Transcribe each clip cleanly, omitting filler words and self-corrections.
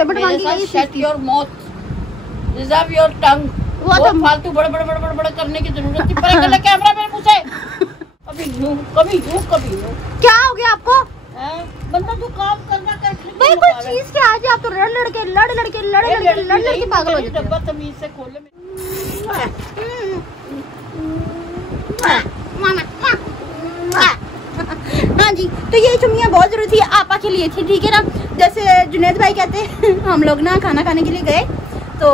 Payment मांगी गई। Shut your mouth, reserve your tongue. वो तो फालतू बड़े करने की जरूरत थी। परे कर ले कैमरा मेरे मुंह से। कभी यूं क्या हो गया आपको? बंदा तो काम करना कर भाई कोई चीज क्या आज आप तो लड़ के पागल हो जाते हो। तमीज से खोल ले। हाँ जी, तो ये चुम्मियाँ बहुत जरूरी थी, आपा के लिए थी, ठीक है ना। जैसे जुनैद भाई कहते हैं हम लोग ना खाना खाने के लिए गए तो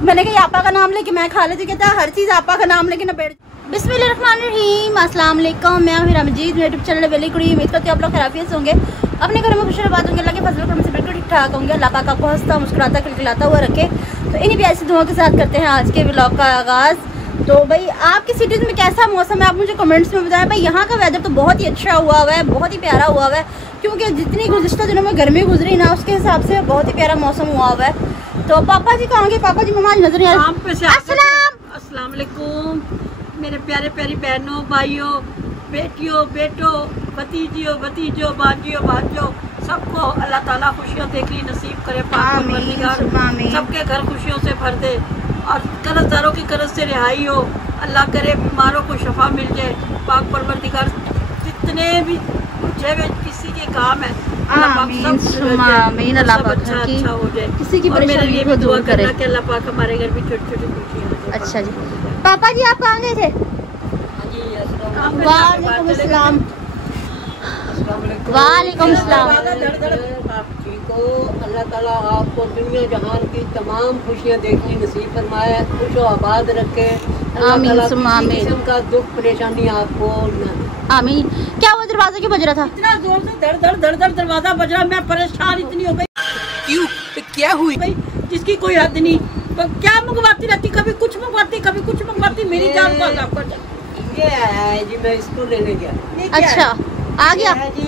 मैंने कहा आपा का नाम लेके मैं खा लेती, कहता हर चीज़ आपा का नाम लेके ना बैठ। बिस्मिल्लाहिर्रहमानिर्रहीम, अस्सलाम वालेकुम। मैं हूं रमजीत, यूट्यूब चैनल वेली कुड़ी। उम्मीद करती हूँ आप लोग खैरियत से होंगे, अपने घरों में खुशहाल होंगे, अल्लाह के फजल करम से बिल्कुल ठीक ठाक होंगे। अल्लाह पाक आपको हंसता मुस्कुराता खिलखिलाता हुआ रखे। तो इन्हीं भी ऐसी दुआओं के साथ करते हैं आज के व्लॉग का आगाज़। तो भाई आपकी सिटीज़ में कैसा मौसम है आप मुझे कमेंट्स में बताएं। भाई यहाँ का वेदर तो बहुत ही अच्छा हुआ है, बहुत ही प्यारा हुआ है, क्योंकि जितनी गुज़िश्ता दिनों में गर्मी गुजरी ना उसके हिसाब से बहुत ही प्यारा मौसम हुआ है। तो पापा जी कहाँ गए? पापा जी मम्मा नजर नहीं आ रही। अस्सलाम वालेकुम मेरे प्यारे प्यारी बहनों, भाइयों, बेटियों, बेटों, भतीजियों, भतीजों, बाजियों, भांजों, सबको अल्लाह ताला खुशियाँ देखनी नसीब करे। सबके घर खुशियों से भर दे और कर्जदारों की कर्ज से रिहाई हो। अल्लाह करे बीमारों को शफा मिल जाए। पाक परवरदिगार जितने भी किसी के काम है अच्छा हो जाए। किसी की मेरे लिए भी दुआ करना कि अल्लाह पाक हमारे घर में छोटी छोटी खुशियाँ। अच्छा जी, पापा जी आप कहाँ गए थे? वालेकुम अस्सलाम। वालेकुम अस्सलाम। अल्लाह ताला आपको दुनिया जहान की तमाम खुशियाँ देखनी नसीब फरमाए, खुश आबाद रखे। आमीन सुम्मा किस्म का दुख परेशानी आपको आमीन। क्या हुआ, दरवाजा क्यों बज रहा था? इतना जोर से धड़ दरवाजा बज रहा, मैं परेशान इतनी हो गई। क्यों क्या हुई भाई? जिसकी कोई हद नहीं, तो क्या मंगवाती रहती, कभी कुछ मंगवाती कभी कुछ मंगवाती। मेरी जान को अज़ाब कर ये है जी। मैं इसको लेने गया। अच्छा आ गया जी।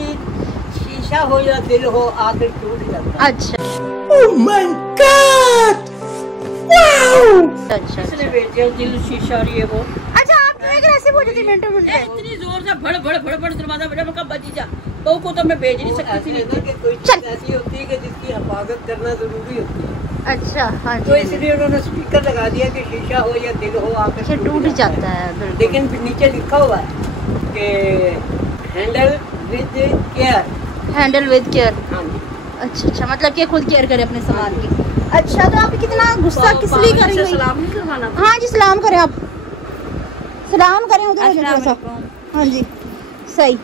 शीशा हो या दिल हो आखिर टूट जाता। अच्छा ओह माय गॉड वाओ। अच्छा इसने भेज दिया दिल शीशा और ये वो। अच्छा आप क्यों ऐसे बोल रही थी? मिनट इतनी जोर से भड़ दरवाजा बजा। मैं कब बची जा बहू को तो मैं भेज नहीं सकती थी। कोई चीज ऐसी होती है कि जिसकी हिफाजत करना जरूरी होती है। अच्छा हाँ तो इसलिए उन्होंने स्पीकर लगा दिया कि शीशा हो या दिल हो आकर टूट जाता है। लेकिन नीचे लिखा हुआ है कि handle with care. Handle with care. हाँ जी। अच्छा मतलब कि खुद केयर करे अपने सामान की। अच्छा तो आप कितना गुस्सा किस लिए कर रही हैं? सलाम नहीं करवाना? हाँ जी सलाम करें, आप सलाम करें उधर। हाँ जी सही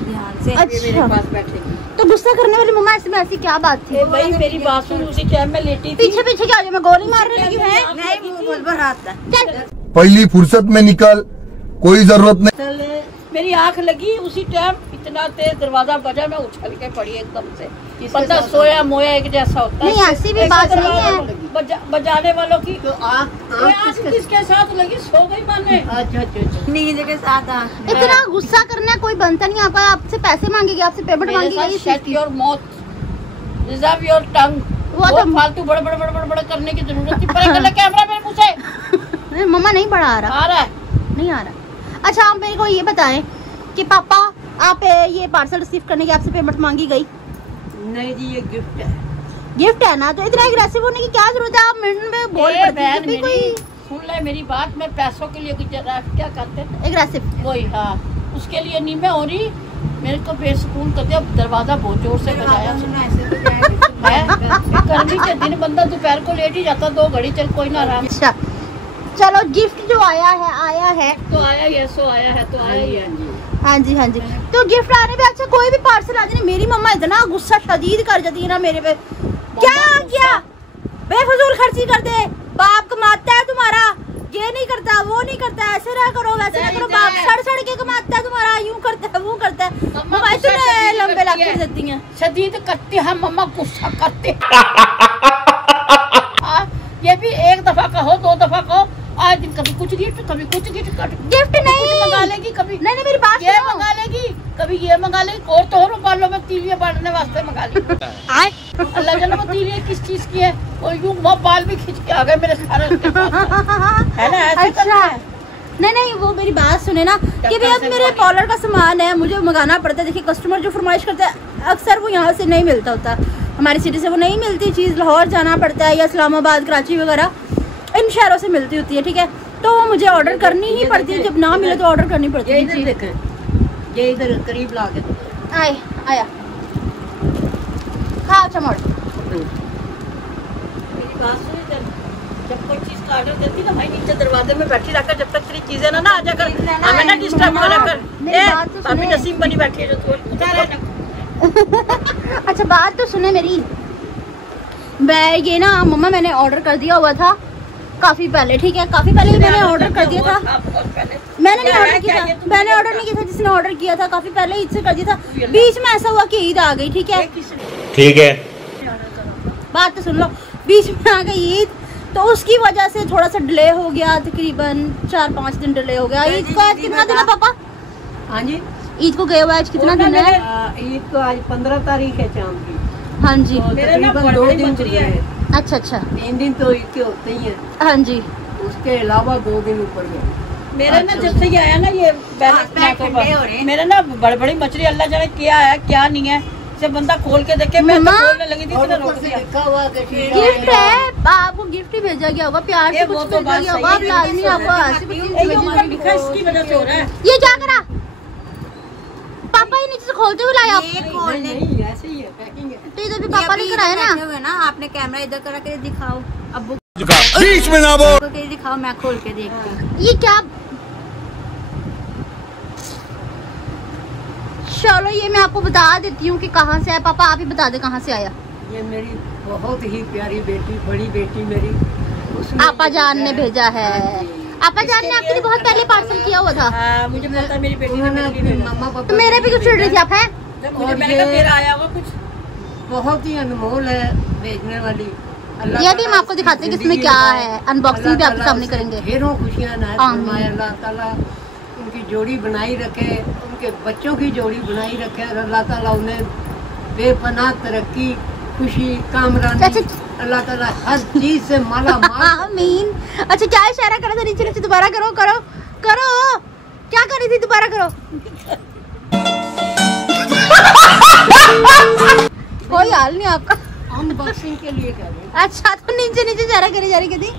ध्यान से। अच्छा मेरे पास बैठेगी तो गुस्सा करने वाली मम्मा ऐसे में ऐसी क्या बात थी? भाई मेरी बात सुन, उसी टाइम में लेटी थी। पीछे क्या मैं गोली मारने लगी है? पहली फुर्सत में निकल, कोई जरूरत नहीं। मेरी आंख लगी उसी टाइम, इतना तेज दरवाजा बजा, मैं उछल के पड़ी एकदम से। बंदा सोया मोया एक जैसा होता है। नहीं ऐसी भी बात नहीं है। बजाने वालों की तो आंख किसके साथ लगी? सो गई माने। अच्छा नींद के साथ। इतना गुस्सा करना कोई बनता नहीं। आपसे पैसे मांगेगी, आपसे पेमेंट मांगेगी। Shut your mouth, reserve your tongue. वो तो फालतू बड़े करने की जरूरत थी। परे कर ले कैमरा मेरे मुंह से। मम्मा नहीं बड़ा आ रहा है। नहीं आ रहा। अच्छा आप मेरे को ये बताएं कि पापा आप ये पार्सल रिसीव करने की आपसे पेमेंट मांगी गई? नहीं जी ये गिफ्ट है। गिफ्ट है ना, तो इतना एग्रेसिव होने की क्या जरूरत है? आप मिनट में बोल पड़ती हैं। कोई सुन ले मेरी बात, मैं पैसों के लिए क्या करते हैं एग्रेसिव वही। हाँ उसके लिए नहीं मैं हो रही, मेरे को बेसुकून कर दिया। दरवाजा बहुत जोर से बजाया। गर्मी के दिन बंदा दोपहर को लेट ही जाता, 2 घड़ी चल कोई ना आराम। अच्छा चलो गिफ्ट जो आया है तो आया ही है, सो आया है तो आया ही है। हाँ जी तो गिफ्ट आने पे अच्छा कोई भी पार्सल आ जाए, मेरी मम्मा इतना गुस्सा शदीद कर जाती है ना मेरे पे। क्या बेफजूल खर्ची कर दे, बाप कमाता है तुम्हारा, ये नहीं करता वो नहीं करता, ऐसे ना करो वैसे ना करो, बाप सड़ के कमाता है तुम्हारा, यूं करता है वो करता है। मम्मा इतने लंबे लाके देती हैं, शदीद करती है मम्मा, गुस्सा करती। ये भी एक दफा कहो 2 दफा कहो, आज दिन कभी कुछ गिफ्ट कभी कुछ गिफ्ट नहीं मंगा लेगी, कभी नहीं मेरी बात ये मंगा लेगी, कभी ये मंगा लेगी। और तो और बालों में तीलियां बांटने वास्ते मंगा ली। अल्लाह जाने वो तीलियां किस चीज की है, और यूं वो बाल भी खींच के आ गए मेरे सारे है ना। अच्छा नहीं वो मेरी बात सुने ना कि भाई अब मेरे पार्लर का सामान है, मुझे मंगाना पड़ता है। देखिए कस्टमर जो फरमाइश करता है अक्सर वो यहाँ से नहीं मिलता होता, हमारी सिटी से वो नहीं मिलती चीज़, लाहौर जाना पड़ता है या इस्लामाबाद, कराची वगैरह इन शहरों से मिलती होती है, ठीक है। तो वो मुझे ऑर्डर करनी ही पड़ती है, जब ना मिले तो ऑर्डर करनी पड़ती है। ये इधर करीब ला के आया हाँ अच्छा मोड़। मेरी बात सुन, जब कोई चीज का ऑर्डर देती ना भाई, नीचे दरवाजे में बैठी रहकर जब तक तेरी चीजें ना आ जाकर हमें ना डिस्टर्ब करा कर। अभी नसीब बनी बैठी है जो तू अच्छा बात तो सुने मेरी। मैं ये ना मम्मा मैंने ऑर्डर कर दिया हुआ था काफी पहले, ठीक है, काफी पहले ही मैंने ऑर्डर कर दिया था। मैंने नहीं ऑर्डर किया था, मैंने ऑर्डर नहीं किया था, जिसने ऑर्डर किया था काफी पहले ईद से कर दिया था। बीच में ऐसा हुआ कि ईद आ गई, ठीक है ठीक है, बात तो सुन लो, बीच में आ गई ईद तो उसकी वजह से थोड़ा सा डिले हो गया, तकरीबन 4-5 दिन डिले हो गया। ईद को आज कितना दिन है पापा? हाँ जी, ईद को गए हुए आज कितना दिन है? ईद को आज 15 तारीख है शाम की। हाँ जी, तकरीबन 2 दिन गुजरे हैं। अच्छा अच्छा, 3 दिन तो ईद के होते ही हैं। हाँ जी, उसके अलावा 2 दिन ऊपर गए। मेरा ना जब से ये आया ना ये बैलेंस मेरा ना बड़ी बड़ी मछली अल्लाह जाने क्या है क्या नहीं है, जब बंदा खोल के देखे मैं तो खोलने लगी थी, इसने रोक दिया। गिफ्ट है, आपको गिफ्ट ही भेजा गया होगा, प्यार से कुछ भेजा गया होगा, आप लाजमी आपको इसकी वजह से हो रहा है। ये क्या करा पापा? ही नीचे से खोलते हुए लाया? नहीं, ऐसे ही है, पैकिंग है। तो इधर भी पापा लेकर आए ना, आपने कैमरा इधर करा के दिखाओ, अब्बू बीच में ना बोल। को दिखाओ, मैं खोल के देखती हूँ। ये क्या? चलो ये मैं आपको बता देती हूँ कि कहाँ से है। पापा आप ही बता दे कहाँ से आया। ये मेरी बहुत ही प्यारी बेटी, बड़ी बेटी मेरी, आपा जान ने भेजा है। आपा जान ने आपके लिए बहुत पहले पार्सल किया हुआ था। मुझे पता है मेरी बेटी ने मम्मा पापा तो मेरे भी कुछ छुड़ रही थी आप है? मुझे मैंने कहा तेरा आया होगा कुछ, बहुत ही अनमोल है भेजने वाली। ये भी हम आपको दिखाते हैं कि इसमें क्या है, अनबॉक्सिंग भी आपके सामने करेंगे। ढेरों खुशियाँ अल्लाह ताला उनकी जोड़ी बनाई रखे, उनके बच्चों की जोड़ी बनाई रखे, और अल्लाह ताला उन्हें बेपनाह तरक्की, खुशी, कामरानी, अल्लाह ताला हर चीज से माला माल। आमीन। अच्छा क्या इशारा करा था? नीचे नीचे दोबारा करो करो करो, क्या कर रही थी? दोबारा करो। कोई हाल नहीं आपका। अनबॉक्सिंग के लिए कह रही हूँ। अच्छा तो नीचे नीचे इशारा करी जा रही थी।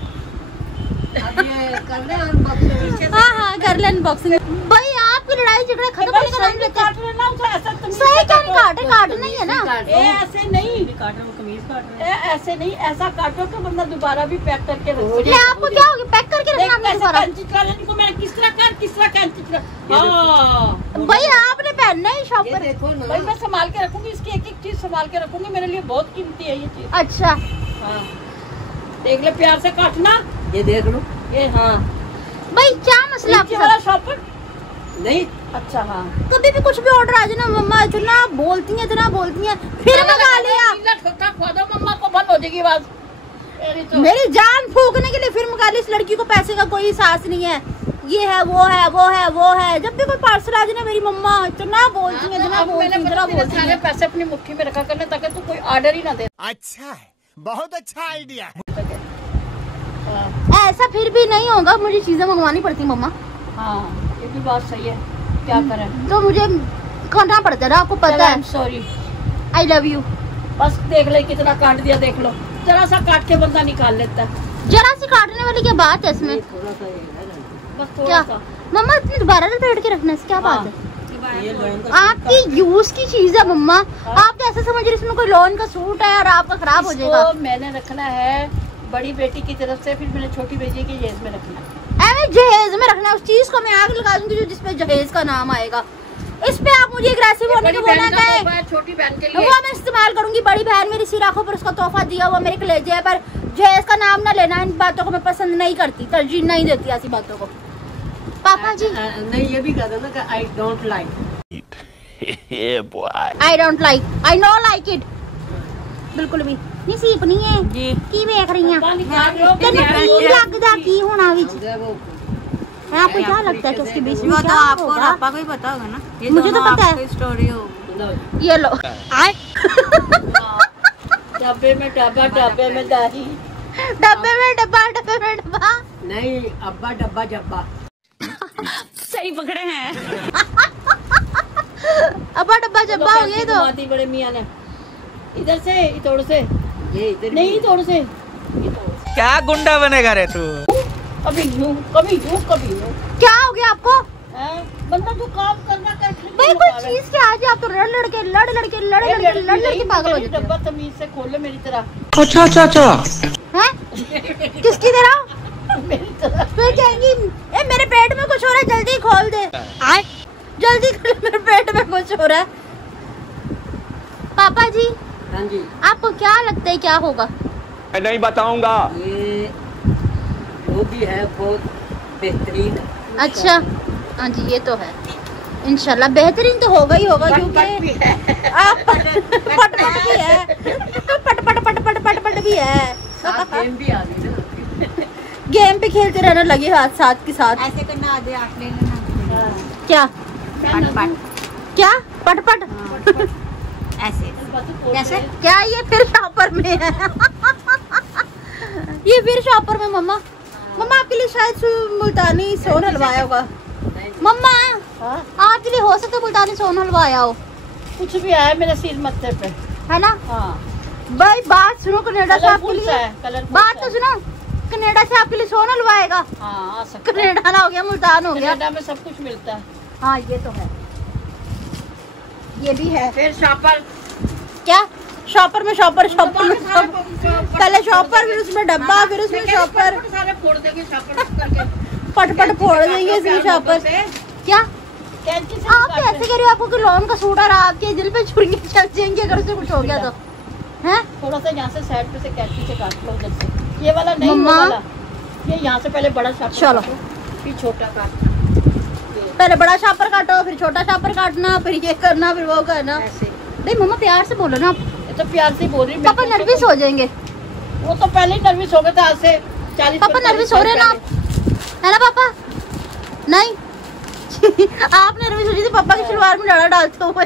अब ये कर ले अनबॉक्सिंग। हाँ हाँ कर ले अनबॉक्सिंग। भाई आपकी लड़ाई झगड़ा खत्म होने का नाम लेते हैं। सही क्या नहीं काटे? काट नहीं है ना, ऐसे नहीं काट रहे, कमीज काट रहे, ऐसे नहीं, ऐसा काटो कि बंदा दोबारा भी पैक करके रखो। ले आपको क्या हो गया? पैक करके रखना आपने दोबारा? किस तरह कैंची भाई आपने पहनना ही शॉप पर। देखो ना भाई, मैं संभाल के रखूंगी, इसकी एक एक चीज संभाल के रखूंगी, मेरे लिए बहुत कीमती है ये चीज। अच्छा हाँ देख ले, प्यार से काटना, ये देख लो ये। हाँ भाई क्या मसला आपके साथ? शॉप पर नहीं। अच्छा हाँ, कभी भी कुछ भी ऑर्डर आ जाए ना मम्मा इतना बोलती हैं फिर मंगा लिया। मम्मा को बंद हो जाएगी आवाज मेरी जान फूकने के लिए। फिर मंगा ली। इस लड़की को पैसे का कोई एहसास नहीं है, ये है वो है वो है वो है। जब भी कोई पार्सल आ जाए ना मेरी मम्मा इतना बोलती है, इतना बोलती है। पैसे अपनी मुट्ठी में रखा करने ताकि तू कोई ऑर्डर ही ना दे। अच्छा है, बहुत अच्छा आइडिया। ऐसा फिर भी नहीं होगा, मुझे चीजें मंगवानी पड़ती मम्मा। हाँ ये भी बात सही है, क्या करें, तो मुझे करना पड़ता है ना, आपको पता है। Sorry, I love you. बस देख ले कितना काट दिया, देख लो, जरा सा काट के बंदा निकाल लेता है। जरा सी काटने वाली क्या बात है इसमें? थोड़ा सा बस क्या मम्मा इतनी दोबारा लपेट के रखना है, क्या बात है? आपकी यूज की चीज है मम्मा, आप तो ऐसा समझ रहे इसमें कोई लॉन का सूट है और आपका खराब हो जाएगा। मैंने रखना है बड़ी बेटी की तरफ से, फिर मैंने छोटी बेटी के जहेज में रखना है। जहेज में रखना है उस चीज को मैं आग लगा दूंगी जो जिसपे जहेज का नाम आएगा। इस पे आप मुझे एग्रेसिव होने को बोलना है। छोटी बहन के लिए वो मैं इस्तेमाल करूंगी। बड़ी बहन मेरी सिराखों पर उसका तोहफा दिया हुआ मेरे कलेजे है, पर जहेज का नाम ना लेना। इन बातों को मैं पसंद नहीं करती, तरजीह नहीं देती ऐसी बातों को। पापा जी नहीं, ये भी कह देना कि I don't like. I don't like, I know like it. बिल्कुल भी नहीं सीपनी है जी की देख रही हैं लगदा की होना विच है। आपको क्या लगता है कि इसके बीच में क्या आपको और होगा? आपा को ही पता होगा ना, ये मुझे तो पता है स्टोरी हो। ये लो आए डब्बे में डब्बा, डब्बे में दाही, डब्बे में डब्बा, डब्बे में डब्बा नहीं, अब्बा डब्बा जब्बा। सही पकड़े हैं। अब्बा डब्बा जब्बा हो गए तो बड़े मियां ने इधर से इधर से, ये इधर नहीं इधर से, क्या गुंडा बनेगा रे तू? कभी यूं कभी यूं कभी यूं। क्या हो गया आपको? बंदा जो काम करना कर भाई कोई चीज क्या आज आप तो लड़ लड़के पागल हो जाते डब्बा तमीज से खोल ले मेरी तरह। अच्छा अच्छा अच्छा हैं? किसकी तरह? मेरी तरह। फिर कहेंगी ए मेरे पेट में कुछ हो रहा है, जल्दी खोल दे। आए जल्दी खोल, मेरे पेट में कुछ हो रहा है। पापा जी, हाँ जी, आपको क्या लगता है क्या होगा? मैं नहीं बताऊंगा। ये वो भी है बहुत बेहतरीन। अच्छा हाँ जी, ये तो है। इंशाल्लाह बेहतरीन तो होगा ही होगा, क्योंकि आप पट भी है, पट भी है। गेम भी आ गई ना, गेम पे खेलते रहना लगे हाथ साथ के साथ। ऐसे करना आधे आप ले लेना। क्या पट पट क्या पट ऐसे कैसे? क्या ये फिर शॉपर में है? ये फिर शॉपर में। मम्मा आपके लिए शायद मुल्तानी सोन हलवाया होगा। मम्मा आपके लिए हो सकता है मुल्तानी सोन हलवाया हो। कुछ भी आया मेरे सिर मत्थे पे, है ना? हाँ। भाई बात सुनो, कनाडा से आपके कलरफुल सा लिए है, कलरफुल बात सा तो है। सुनो, कनाडा से आपके लिए सोन हलवाएगा। हाँ आ सकता है। कनाडा ना हो गया, मुल्तान हो गया। कनाडा में सब कुछ मिलता है। हाँ ये तो है, ये भी है। फिर शॉपर क्या शॉपर में शॉपर पहले शॉपर, फिर उसमें डब्बा, फिर उसमें शॉपर, सारे फोड़ देंगे शॉपर करके। पट फोड़ देंगे इसमें शॉपर। क्या कैंची से आप कैसे कह रहे हो? आपको कोई लॉन का सूट और आपके दिल पे छुरी चल जाएंगे अगर उससे कुछ हो गया तो? हैं? थोड़ा सा यहाँ से साइड पे से कैंची से काट लो उधर से। ये वाला नहीं, मम्मा। वो वाला। ये यहाँ से पहले बड़ा शॉपर चलो। काटो, फिर छोटा काटना। पहले बड़ा शॉपर काटो, फिर छोटा शॉपर काटना, फिर ये करना, फिर वो करना। ऐसे नहीं मम्मा प्यार से बोलो ना आप। ये तो प्यार से बोल रही हूँ। पापा नर्वस हो जाएंगे। वो तो पहले ही नर्वस हो गए थे, आज से 40 पापा नर्वस हो रहे हैं ना आप, है ना पापा? नहीं आप नर्वस हो रही थी पापा की सलवार में डाला डालते हुए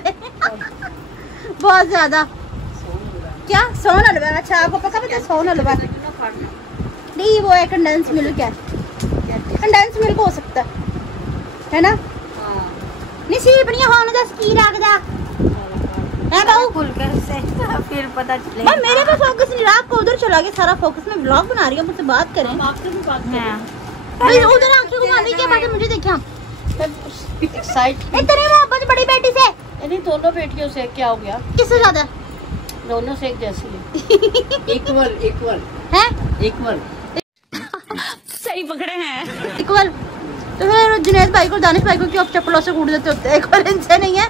बहुत ज्यादा। क्या सोन हलवा? अच्छा आपको पता है सोन हलवा? नहीं वो है कंडेंस मिल्क है, कंडेंस मिल्क हो सकता है ना? नहीं सी अपनी होने दस की लगदा है बाबू खुलकर से फिर पता भाई चलेगा। मेरे पे फोकस नहीं रहा, आपको उधर चला गया सारा फोकस। में व्लॉग बना रही हूँ, मुझसे बात करें। हम आपसे भी बात हाँ। करें। उधर आंखें घुमाने की बात है, मुझे देखिए आप साइड इतनी मोहब्बत बड़ी बेटी से। यानी दोनों बेटियों से क्या हो गया? किससे ज्यादा दोनों से एक जैसी है। इक्वल है? इक्वल। सही पकड़े हैं। इक्वल। तो फिर जुनैद भाई को, दानिश भाई को क्यों आप चप्पलों से कूट देते होते? इक्वल इनसे नहीं है?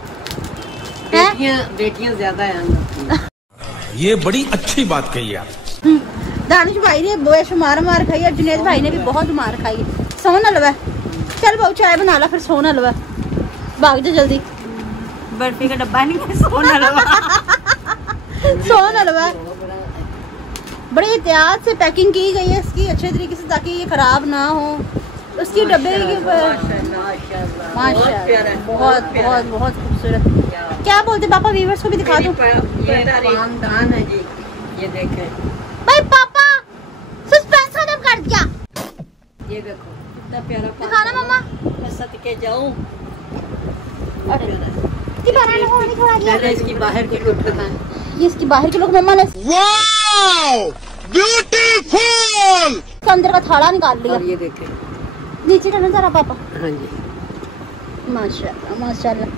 बेटियां ज्यादा है। ये बड़ी अच्छी बात कही आप। दानिश भाई ने बेशुमार मार खाई और जुनैद भाई ने भी बहुत मार खाई। सोन हलवा चल बहु चाय बना ला, फिर सोन हलवा भाग जा जल्दी। बर्फी का डब्बा नहीं, सोन हलवा। सोन हलवा बड़े एहतियात से पैकिंग की गई है इसकी अच्छे तरीके से, ताकि ये खराब ना हो। उसकी डब्बे के माशाल्लाह बहुत बहुत बहुत खूबसूरत। क्या बोलते पापा, व्यूअर्स को भी दिखा दो। ये खानदान है जी, ये देखें भाई पापा सस्पेंस खत्म कर दिया। ये देखो कितना प्यारा दिखाना मम्मा। मैं सदके जाऊं। पहले इसकी बाहर की लुक दिखाएं। ये इसकी बाहर के लोग मम्मा ने ब्यूटीफुल अंदर का थाला निकाल लिया। और ये देखें, नीचे करना जरा पापा। हाँ जी माशाल्लाह माशाल्लाह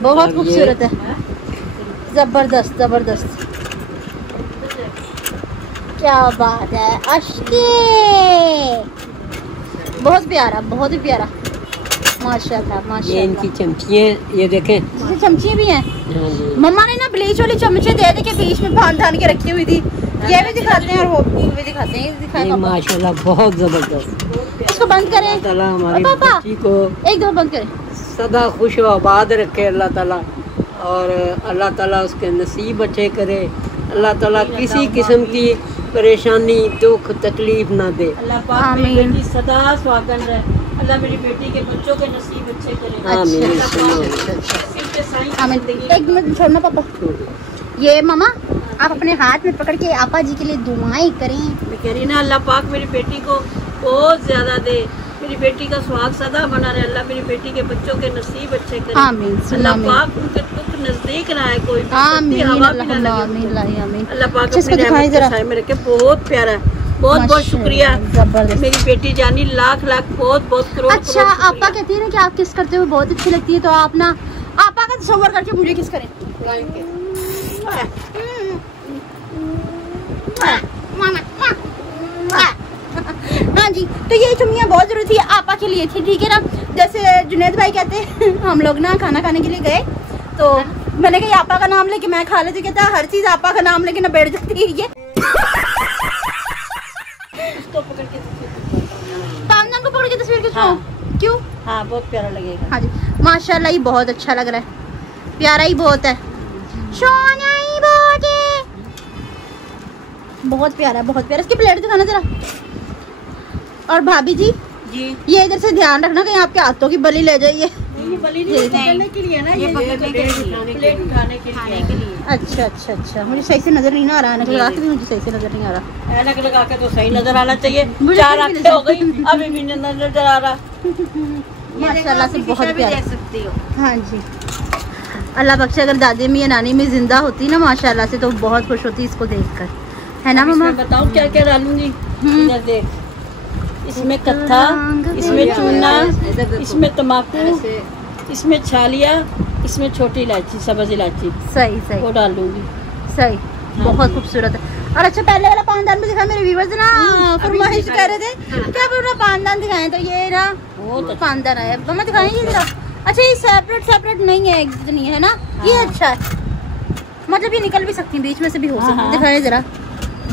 बहुत खूबसूरत है, जबरदस्त जबरदस्त। क्या बात है अश्के, बहुत प्यारा बहुत ही प्यारा माशाल्लाह ये माशाल्लाह। इनकी चमचियाँ, ये देखें। इसमें चमचे भी हैं। हाँ जी। मम्मा ने ना ब्लीच वाली चमचे दे दे के बीच में बांध ढान के रखी हुई थी। ये भी दिखाते हैं और वो भी दिखाते हैं। ये दिखाएं ये पापा, माशाल्लाह बहुत जबरदस्त। इसको बंद करें ताला हमारी पापा। बच्ची को एक दो बंद करें। सदा खुश व आबाद रखे अल्लाह ताला, और अल्लाह ताला उसके नसीब अच्छे करे। अल्लाह ताला किसी किस्म की परेशानी दुख तकलीफ ना दे। अल्लाह पाक मेरी बेटी सदा सुहागन रहे। अल्लाह मेरी बेटी के बच्चों के नसीब अच्छे करे। आमीन एक मिनट छोड़ना पापा। ये मामा आप अपने हाथ में पकड़ के आपा जी के लिए दुआएं करें। मैं कह रही ना अल्लाह पाक मेरी बेटी को बहुत ज्यादा दे, मेरी बेटी का सुहाग सदा बना रहे। अल्लाह मेरी बेटी के बच्चों के नसीब अच्छे करे। आमीन, अल्लाह आमीन। पाक उनके दुख नजदीक ना आए, कोई भी आमीन, हवा भी ना लगे आमीन, उनको। आमीन। अल्लाह पाक अच्छा, इसको अपनी दिखाएं रहमत के जरा। साए में रखे। बहुत प्यारा है, बहुत बहुत शुक्रिया जबरदस्त। मेरी बेटी जानी, लाख लाख बहुत बहुत करोड़ अच्छा, करोड़ आपा शुक्रिया। कहती है ना कि आप किस करते हुए बहुत अच्छी लगती है, तो आप ना आपा का तस्वर करके मुझे किस करें। हाँ जी, तो ये चुम्मियाँ बहुत जरूरी थी, आपा के लिए थी, ठीक है ना। जैसे जुनैद भाई कहते हैं हम लोग ना खाना खाने के लिए गए, तो मैंने कहा आपा का नाम लेके मैं खा लेती, कहता है हर चीज आपा का नाम लेके ना बैठ जाती है ये। पामदान को पकड़ के तस्वीर खिंचवाऊं? हाँ। क्यों? हाँ, बहुत प्यारा लगेगा। हाँ जी, माशाल्लाह ही बहुत अच्छा लग रहा है, प्यारा ही बहुत है, सोना ही बहुत है, बहुत प्यारा है, बहुत प्यारा। इसकी प्लेट दिखाना जरा। और भाभी जी जी, ये इधर से ध्यान रखना कहीं आपके हाथों की बलि ले जाइए। नहीं बलि नहीं पकड़ने के लिए ना, ये पकड़ने के लिए, प्लेट उठाने के खाने लिए। के लिए। अच्छा अच्छा अच्छा, मुझे सही से नजर नहीं आ रहा है, ऐनक लगा के भी मुझे सही से नजर नहीं आ रहा। ऐनक लगा के तो सही नजर आना चाहिए। मुझे 4 फिर भी आंखें हो नजर- गई, अभी भी नहीं नजर आ रहा। माशाल्लाह से बहुत भी प्यारा। देख सकती हो। हाँ जी, अल्लाह बख्शे अगर दादी में या नानी में जिंदा होती ना माशाल्लाह से, तो बहुत खुश होती इसको देखकर, है ना मम्मा? इसमें बताऊं क्या क्या डालूंगी? इधर देख, इसमें कत्था, इसमें चूना, इसमें तम्बाकू, इसमें छालिया, इसमें छोटी इलायची, सब्ज इलायची, सही सही वो डाल दूंगी। सही, बहुत खूबसूरत है। और अच्छा, पहले वाला पानदान भी दिखा, मेरे व्यूवर्स ना फरमाइश कर रहे थे क्या पूरा पानदान दिखाएं, तो ये ना बहुत अच्छा। पानदान आया, मम्मा दिखाएं ये जरा। अच्छा, ये सेपरेट नहीं है, एग्जिट नहीं है ना, ये अच्छा है, मतलब ये निकल भी सकती है, बीच में से भी हो सकती है। हाँ। दिखाएं जरा,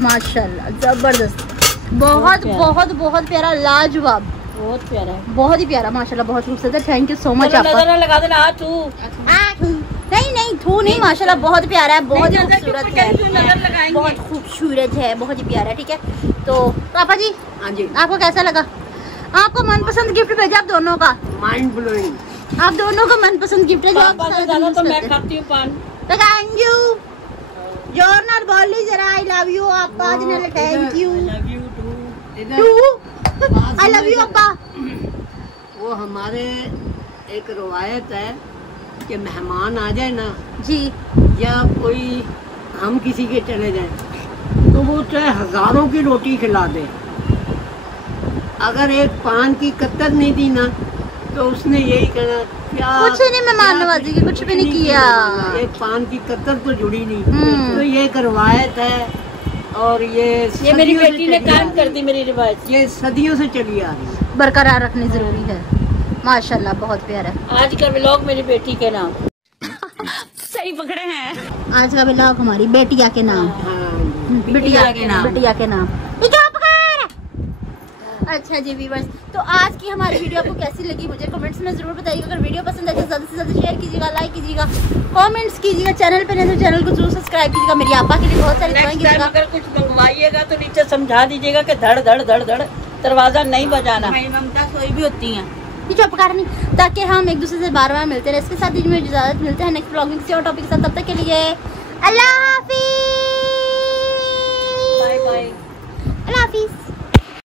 माशाल्लाह जबरदस्त, बहुत प्यारा। बहुत बहुत प्यारा, लाजवाब, बहुत प्यारा है। बहुत ही प्यारा, माशाल्लाह बहुत खूबसूरत है। थैंक यू सो मच चलो आपका। नजर लगा देना। आज तू नहीं थू नहीं, माशाल्लाह बहुत प्यारा है, बहुत ही नहीं, नजर खूबसूरत क्यों पकड़, क्यों नजर है, लगाएंगे? बहुत खूबसूरत है, बहुत ही प्यारा है, ठीक है। तो पापा जी, हाँ जी, आपको कैसा लगा? आपको मनपसंद गिफ्ट भेजा आप दोनों का, माइंड ब्लोइंग। आप दोनों का मनपसंद गिफ्ट है जो आप पापा से सारा ज्यादा दिन तो यूज मैं करते हैं। खाती हूँ पान। तो थैंक यू, जोर नाल बोली जरा, आई लव यू आपा जी ने, thank you love you too. Too, I love you आपा। वो हमारे एक रवायत है कि मेहमान आ जाए ना, जी या कोई हम किसी के चले जाए, तो वो चाहे हजारों की रोटी खिला दे, अगर एक पान की कत्तर नहीं दी ना, तो उसने यही कहना क्या कुछ नहीं, मेहमान नवाजी की कुछ भी नहीं किया। एक पान की कत्तर तो जुड़ी नहीं। हम्म। तो ये एक रवायत है, और ये मेरी सदियों से बेटी ने चली आ कायम रही कर दी मेरी रिवायत। है। ये सदियों से चली आ रही है। बरकरार रखनी जरूरी है, माशाल्लाह बहुत प्यारा है। आज का व्लॉग मेरी बेटी के नाम। सही पकड़े हैं। आज का व्लॉग हमारी बेटिया के नाम, हाँ, बिटिया के नाम। बिटिया के नाम। ये क्या पका है? अच्छा जी व्यूअर्स, तो आज की हमारी वीडियो आपको कैसी लगी मुझे कमेंट्स में जरूर बताइएगा। अगर वीडियो पसंद आए तो ज़्यादा से ज़्यादा शेयर कीजिएगा, लाइक कीजिएगा, कमेंट्स कीजिएगा। चैनल पे नहीं तो चैनल को जरूर सब्सक्राइब कीजिएगा। मेरी आपा के लिए बहुत सारी दुआएं नेक्स्ट टाइम कीजिएगा। अगर कुछ मंगवाइएगा तो नीचे समझा दीजिएगा कि धड़ धड़ धड़ धड़ दरवाजा नहीं बजाना। हमारी ममता कोई भी होती है। ये चुप करनी, ताकि हम एक दूसरे से बार बार मिलते रहे। इसके साथ ही मुझे इजाजत, मिलते हैं नेक्स्ट ब्लॉग में किसी और टॉपिक के साथ। तब तक के लिए अल्लाह हाफिज। Bye bye. अल्लाह हाफिज।